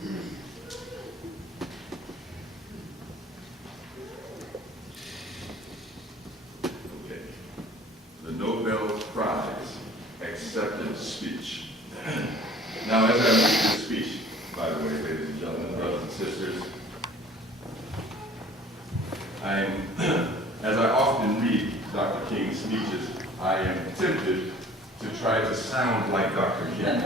Okay. The Nobel Prize acceptance speech. Now, as I read this speech, by the way, ladies and gentlemen, brothers and sisters, as I often read Dr. King's speeches, I am tempted to try to sound like Dr. King.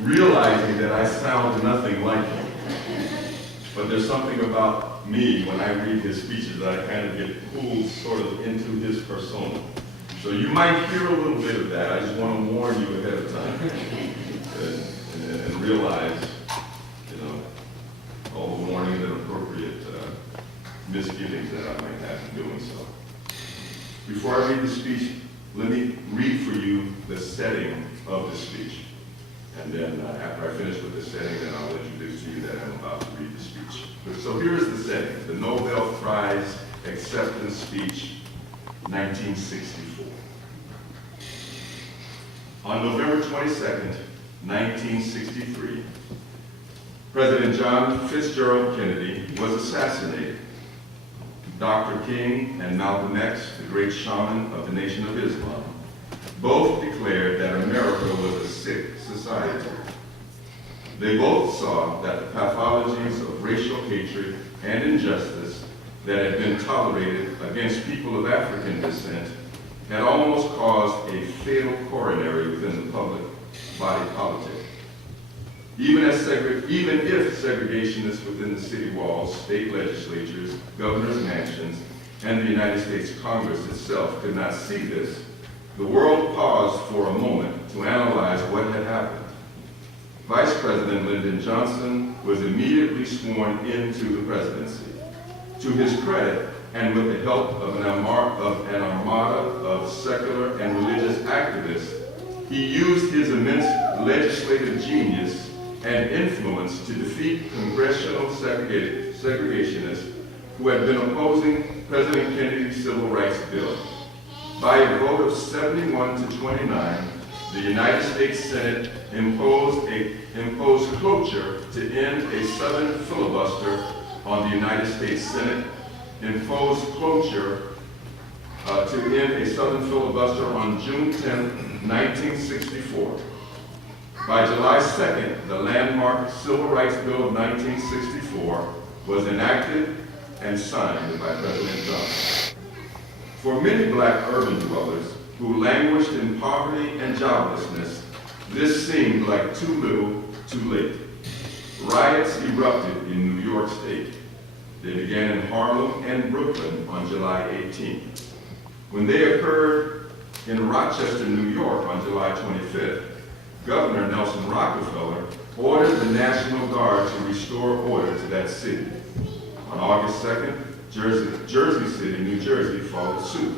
Realizing that I sound nothing like him. But there's something about me when I read his speeches that I kind of get pulled sort of into his persona. So you might hear a little bit of that. I just want to warn you ahead of time and realize, you know, all the warnings and appropriate misgivings that I might have in doing so. Before I read the speech, let me read for you the setting of the speech. And then after I finish with the setting, then I'll introduce to you that I'm about to read the speech. So here is the setting, the Nobel Prize acceptance speech, 1964. On November 22nd, 1963, President John Fitzgerald Kennedy was assassinated. Dr. King and Malcolm X, the great shaman of the Nation of Islam, both declared that America was a sick society. They both saw that the pathologies of racial hatred and injustice that had been tolerated against people of African descent had almost caused a fatal coronary within the public body politic. Even if segregationists within the city walls, state legislatures, governor's mansions, and the United States Congress itself could not see this, the world paused for a moment to analyze what had happened. Vice President Lyndon Johnson was immediately sworn into the presidency. To his credit, and with the help of an armada of secular and religious activists, he used his immense legislative genius and influence to defeat congressional segregationists who had been opposing President Kennedy's Civil Rights Bill. By a vote of 71 to 29, the United States Senate imposed cloture to end a Southern filibuster on the United States Senate, imposed cloture to end a Southern filibuster on June 10, 1964. By July 2nd, the landmark Civil Rights Bill of 1964 was enacted and signed by President Johnson. For many black urban dwellers who languished in poverty and joblessness, this seemed like too little, too late. Riots erupted in New York State. They began in Harlem and Brooklyn on July 18th. When they occurred in Rochester, New York on July 25th, Governor Nelson Rockefeller ordered the National Guard to restore order to that city. On August 2nd, Jersey City, New Jersey followed suit.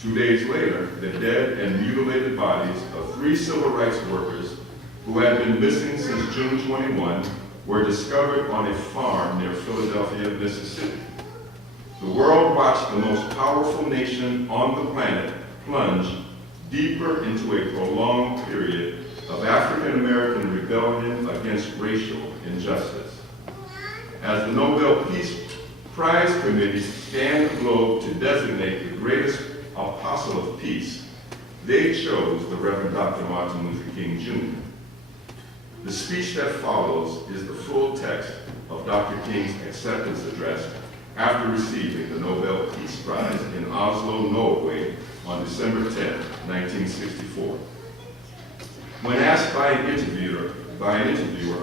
2 days later, the dead and mutilated bodies of 3 civil rights workers who had been missing since June 21 were discovered on a farm near Philadelphia, Mississippi. The world watched the most powerful nation on the planet plunge deeper into a prolonged period of African-American rebellion against racial injustice. As the Nobel Peace Prize Committee scanned the globe to designate the greatest apostle of peace, they chose the Reverend Dr. Martin Luther King Jr. The speech that follows is the full text of Dr. King's acceptance address after receiving the Nobel Peace Prize in Oslo, Norway on December 10, 1964. When asked by an interviewer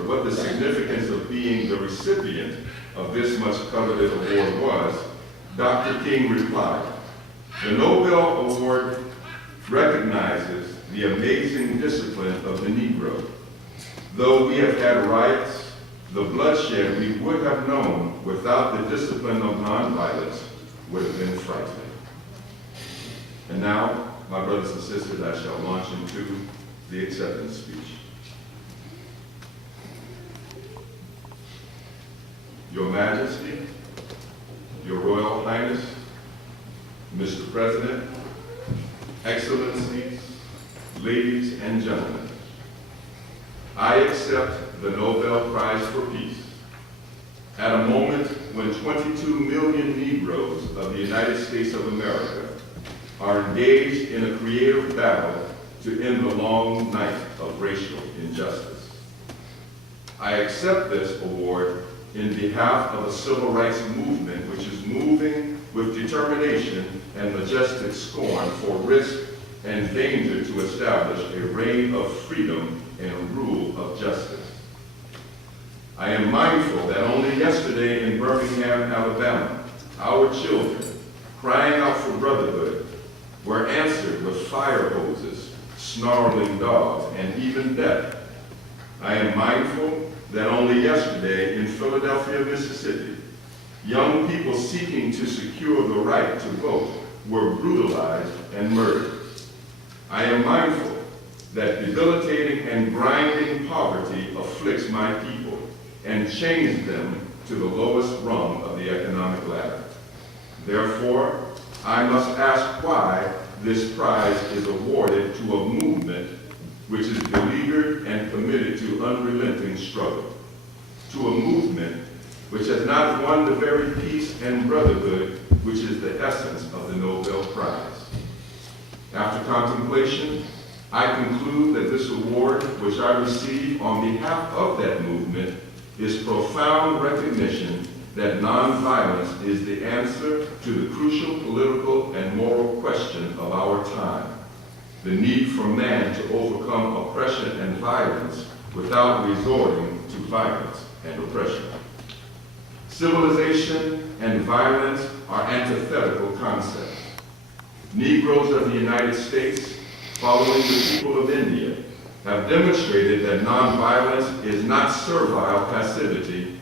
what the significance of being the recipient of this much coveted award was, Dr. King replied, "The Nobel Award recognizes the amazing discipline of the Negro. Though we have had riots, the bloodshed we would have known without the discipline of nonviolence would have been frightening." And now, my brothers and sisters, I shall launch into the acceptance speech. Your Majesty, Your Royal Highness, Mr. President, Excellencies, ladies and gentlemen, I accept the Nobel Prize for Peace at a moment when 22 million Negroes of the United States of America are engaged in a creative battle to end the long night of racial injustice. I accept this award in behalf of a civil rights movement which is moving with determination and majestic scorn for risk and danger to establish a reign of freedom and rule of justice. I am mindful that only yesterday in Birmingham, Alabama, our children, crying out for brotherhood, were answered with fire hoses, snarling dogs, and even death. I am mindful that only yesterday in Philadelphia, Mississippi, young people seeking to secure the right to vote were brutalized and murdered. I am mindful that debilitating and grinding poverty afflicts my people and chains them to the lowest rung of the economic ladder. Therefore, I must ask why this prize is awarded to a movement which is beleaguered and committed to unrelenting struggle, to a movement which has not won the very peace and brotherhood which is the essence of the Nobel Prize. After contemplation, I conclude that this award, which I receive on behalf of that movement, is profound recognition that nonviolence is the answer to the crucial political and moral question of our time, the need for man to overcome oppression and violence without resorting to violence and oppression. Civilization and violence are antithetical concepts. Negroes of the United States, following the people of India, have demonstrated that nonviolence is not servile passivity,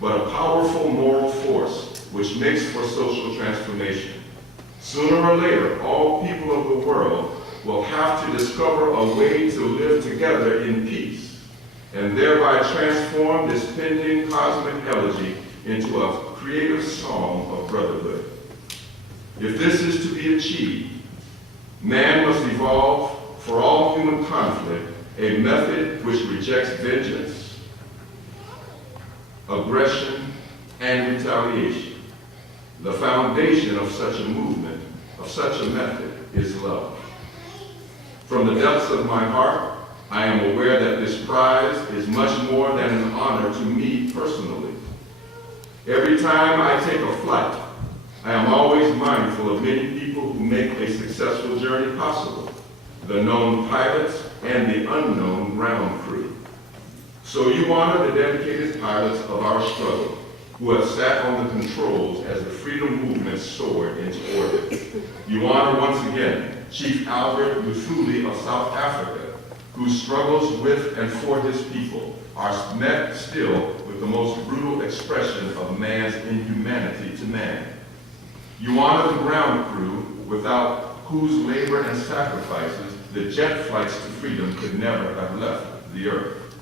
but a powerful moral force which makes for social transformation. Sooner or later, all people of the world will have to discover a way to live together in peace, and thereby transform this pending cosmic elegy into a creative song of brotherhood. If this is to be achieved, man must evolve for all human conflict a method which rejects vengeance, aggression, and retaliation. The foundation of such a movement, of such a method, is love. From the depths of my heart, I am aware that this prize is much more than an honor to me personally. Every time I take a flight, I am always mindful of many people who make a successful journey possible, the known pilots and the unknown ground crew. So you honor the dedicated pilots of our struggle, who have sat on the controls as the freedom movement soared into orbit. You honor once again Chief Albert Luthuli of South Africa, whose struggles with and for his people are met still with the most brutal expression of man's inhumanity to man. You honor the ground crew without whose labor and sacrifices the jet flights to freedom could never have left the earth.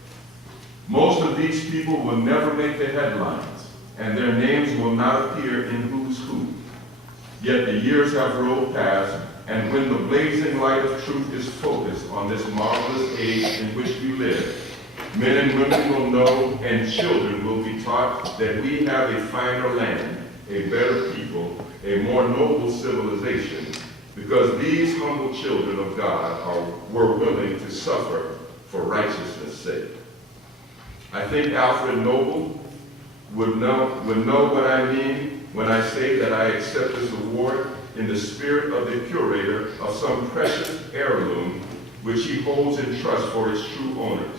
Most of these people will never make the headlines, and their names will not appear in Who's Who. Yet the years have rolled past, and when the blazing light of truth is focused on this marvelous age in which we live, men and women will know and children will be taught that we have a finer land, a better people, a more noble civilization, because these humble children of God were willing to suffer for righteousness' sake. I think Alfred Noble would know what I mean when I say that I accept this award in the spirit of the curator of some precious heirloom which he holds in trust for its true owners.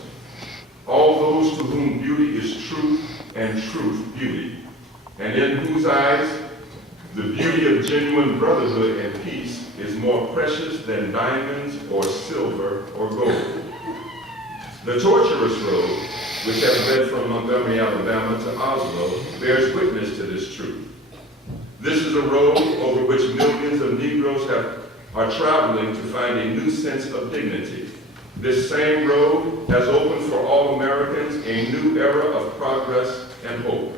All those to whom beauty is truth and truth beauty, and in whose eyes the beauty of genuine brotherhood and peace is more precious than diamonds or silver or gold. The tortuous road, which has led from Montgomery, Alabama to Oslo, bears witness to this truth. This is a road over which millions of Negroes are traveling to find a new sense of dignity. This same road has opened for all Americans a new era of progress and hope.